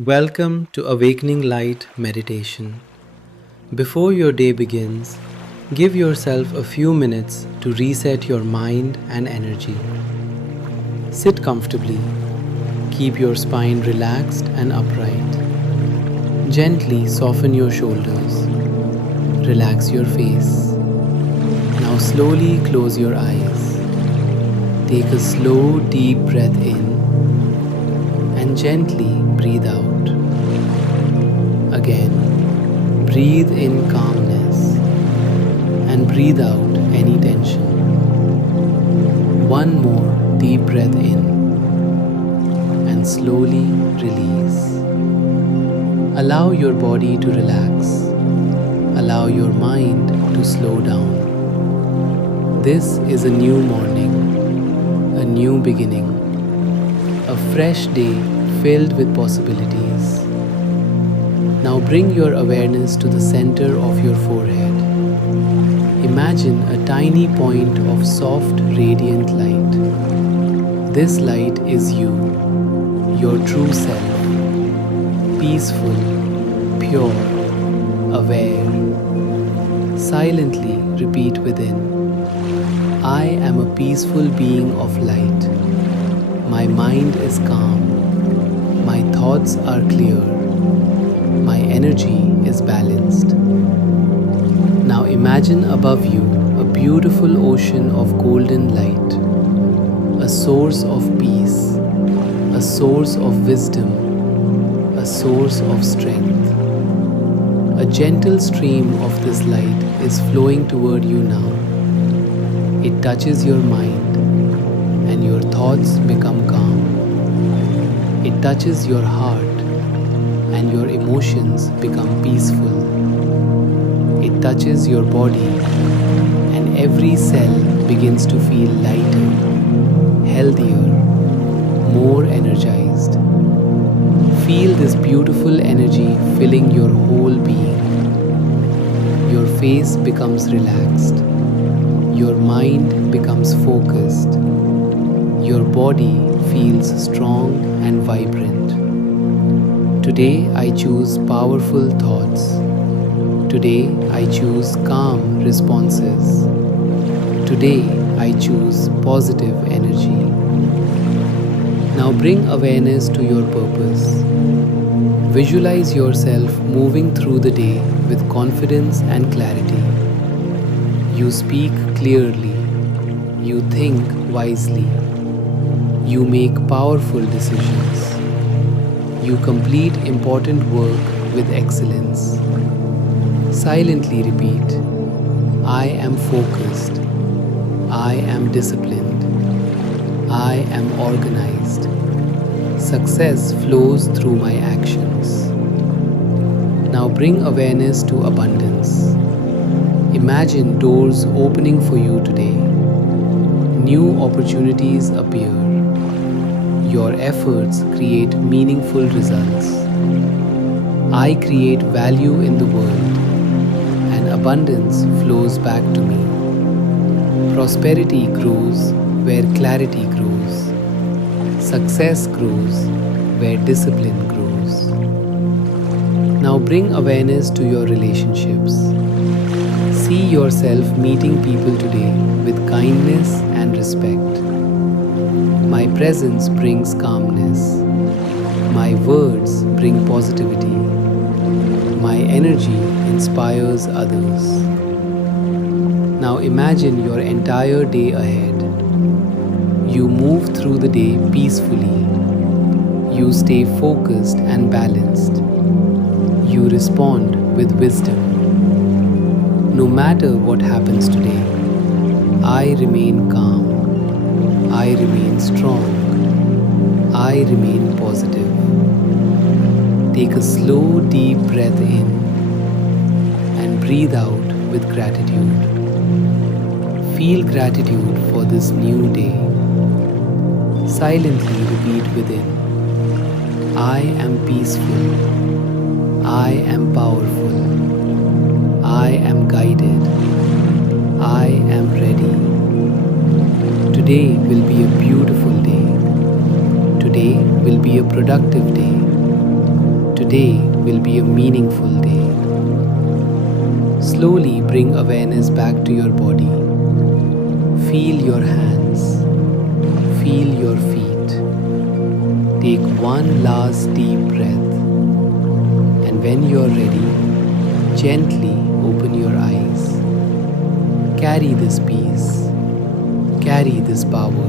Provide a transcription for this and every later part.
Welcome to Awakening Light Meditation. Before your day begins, give yourself a few minutes to reset your mind and energy. Sit comfortably. Keep your spine relaxed and upright. Gently soften your shoulders. Relax your face. Now slowly close your eyes. Take a slow, deep breath in and gently breathe out. Again, breathe in calmness and breathe out any tension. One more deep breath in and slowly release. Allow your body to relax. Allow your mind to slow down. This is a new morning, a new beginning, a fresh day filled with possibilities. Now bring your awareness to the center of your forehead. Imagine a tiny point of soft, radiant light. This light is you, your true self, peaceful, pure, aware. Silently repeat within, I am a peaceful being of light. My mind is calm. My thoughts are clear. My energy is balanced. Now imagine above you a beautiful ocean of golden light, a source of peace, a source of wisdom, a source of strength. A gentle stream of this light is flowing toward you now. It touches your mind and your thoughts become calm. It touches your heart and your emotions become peaceful. It touches your body and every cell begins to feel lighter, healthier, more energized. Feel this beautiful energy filling your whole being. Your face becomes relaxed. Your mind becomes focused. Your body feels strong and vibrant. Today I choose powerful thoughts. Today I choose calm responses. Today I choose positive energy. Now bring awareness to your purpose. Visualize yourself moving through the day with confidence and clarity. You speak clearly. You think wisely. You make powerful decisions. You complete important work with excellence. Silently repeat, I am focused. I am disciplined. I am organized. Success flows through my actions. Now bring awareness to abundance. Imagine doors opening for you today. New opportunities appear. Your efforts create meaningful results. I create value in the world, and abundance flows back to me. Prosperity grows where clarity grows. Success grows where discipline grows. Now bring awareness to your relationships. See yourself meeting people today with kindness and respect. My presence brings calmness. My words bring positivity. My energy inspires others. Now imagine your entire day ahead. You move through the day peacefully. You stay focused and balanced. You respond with wisdom. No matter what happens today, I remain calm. I remain strong. I remain positive. Take a slow, deep breath in and breathe out with gratitude. Feel gratitude for this new day. Silently repeat within, I am peaceful. I am powerful. I am guided. I am ready. Today will be a beautiful day. Today will be a productive day. day will be a meaningful day. Slowly bring awareness back to your body. Feel your hands. Feel your feet. Take one last deep breath. And when you are ready, gently open your eyes. Carry this peace. Carry this power.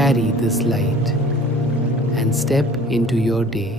Carry this light. And step into your day.